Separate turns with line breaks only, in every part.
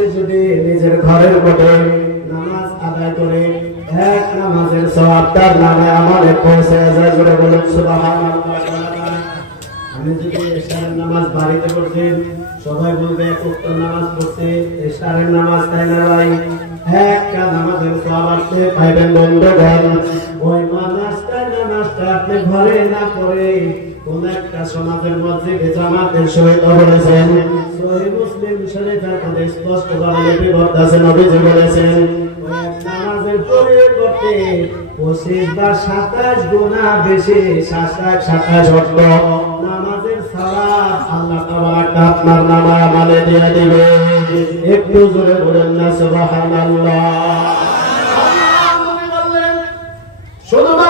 বসে যদি নিজের ঘরের মধ্যে নামাজ আদায় করে এক নামাজের সওয়াব তার নামে যায় জোরে বলুন আমি যদি এশারের নামাজ বাড়িতে পড়ছি সবাই বলবে এক ওয়াক্ত নামাজ পড়ছে এশারের নামাজ তাই না ভাই? একটা নামাজের সওয়াব আসতে ওই নামাজটা নামাজটা আপনি ঘরে না করে কোন একটা সমাজের মসজিদে জামাতের সহিত বলেছেন। সহিহ মুসলিম শরীফের মধ্যে স্পষ্ট ভাবে লিপিবদ্ধ আছে নবীজি বলেছেন নামাজের পরিবর্তে পঁচিশ বা সাতাশ গুণা বেশি সাতাশ সাতাশ অর্থ। নামাজের সালাত আল্লাহ তাবারাক আপনার নামা আমালে দিয়ে দিবে। একটু জোরে বলেন না সুবহানাল্লাহ। শুধুমাত্র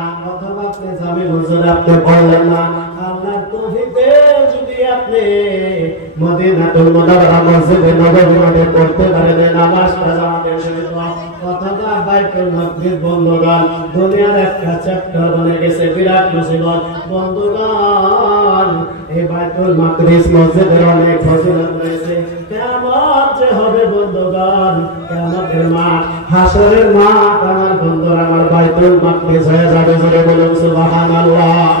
অথবা হুজুর আপনি বললেন না। আল্লাহর তৌফিকে যদি আপনি মদিনাতুল মুনাওয়ারা মসজিদে নববী মধ্যে পড়তে পারেন নামাজ নামাজটা জামাতের সহিত। কথাটা বন্ধুগণ, দুনিয়ার একটা চ্যাপ্টার বনে গেছে, বিরাট মুসিবত। বন্ধুগণ এই মাকদিস মসজিদের অনেক ফজিলত রয়েছে। যে হবে বন্ধুগণ কেমতের মা, হাসরের মা, আমার বন্ধুরা, আমার বাইতুল মাকদিস হয়ে যাবে, জোরে বলুন সুবহানাল্লাহ।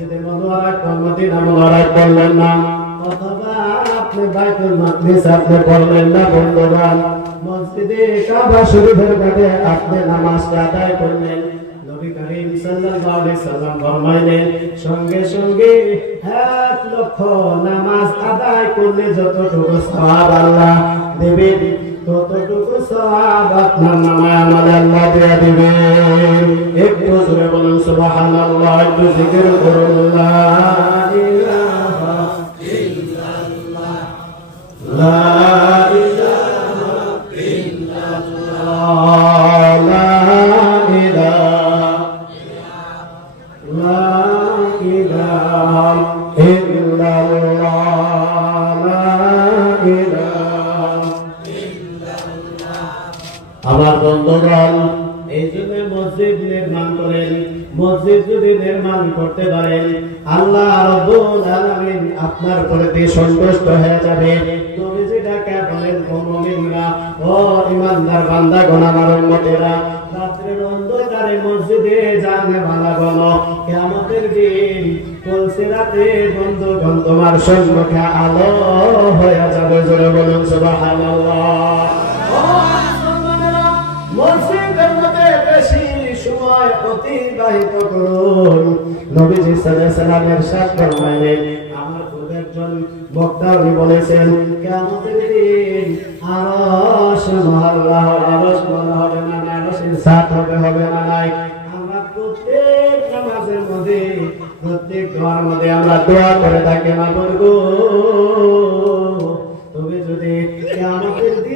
মসজিদে মোবারক বা মদিনা মোবারক পড়লেন না। অথবা আপনি বাইতুল আদায় করলেন। নবী করিম সাল্লাল্লাহু আলাইহি সাল্লাম ফরমাইলেন, সঙ্গে সঙ্গে এক লক্ষ নামাজ আদায় করলে যতটুকু সওয়াব আল্লাহ দেবেন, ততটুকু সওয়াব আপনার নামে আমাদের আল্লাহ দিয়ে সুবহানাল্লাহ একটু জিকির করুন লা ইলাহা ইল্লাল্লাহ লা ইলাহা ইল্লাল্লাহ লা আমার বন্ধুগণ এই জন্য মসজিদ নির্মাণ করেন, মসজিদ যদি নির্মাণ করতে পারেন, আল্লাহ রব্বুল আলামিন আপনার প্রতি সন্তুষ্ট হয়ে যাবে। তুমি যেটাকে বলেন, ও মুমিনরা, ও উম্মতেরা অন্ধকারে মসজিদে জানে বলো কিয়ামতের দিন কলসি রাতে বন্ধুগণ তোমার সম্মুখে আলো হয়ে যাবে। জোরে বলুন অতিবাহিত করুন। নবীজি সাল্লাল্লাহু আলাইহি সাথ ফরমাইলেন। আমার পূর্বে একজন বক্তা উনি বলেছেন, কিয়ামতের দিন আরশ মহল্লা আরশ বলা হবে না আরশের সাথ হবে হবে না নাই। আমরা প্রত্যেক নামাজের মধ্যে, প্রত্যেক দোয়ার মধ্যে আমরা দোয়া করে থাকি না করব তুমি যদি কিয়ামতের দিন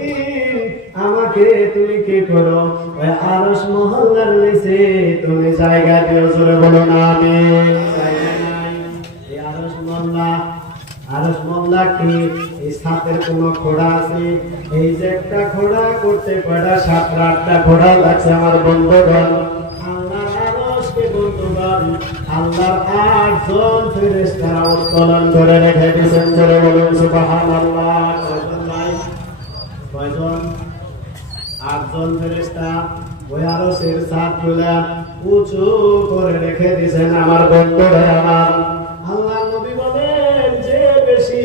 তুমি কি করো? ওই আরশ মহল্লার নিচে আরস আছে? আমার বন্ধুগণ। আল্লাহর আটজন ফেরেশতারা উত্তোলন করে রেখে দিয়েছেন, জোরে বলুন, সুবহানাল্লাহ। কয়জন? আটজন ফেরেশতা ওই আরশের ছাদগুলা উঁচু করে রেখে দিয়েছেন আমার বন্ধুরা আমার। আল্লাহ নবী বলেন, যে বেশি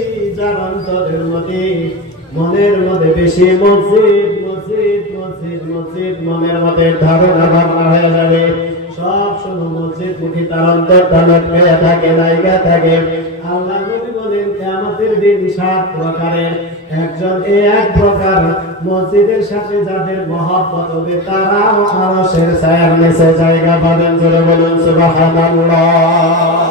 মনের মধ্যে বেশি মসজিদ মসজিদ মসজিদ মসজিদ, মনের মধ্যে ধারণা ভাবনা হয়ে যাবে। সব মসজিদ মুখী তার অন্তরটা লটকে থাকে নাইকা থাকে। আল্লাহ নবী বলেন, কিয়ামতের দিন সাত প্রকারের একজন এ এক প্রকার মসজিদের সাথে যাদের মহব্বত হবে, তারাও আরশের নিচে জায়গা পাবেন। জোরে বলুন, সুবহানাল্লাহ।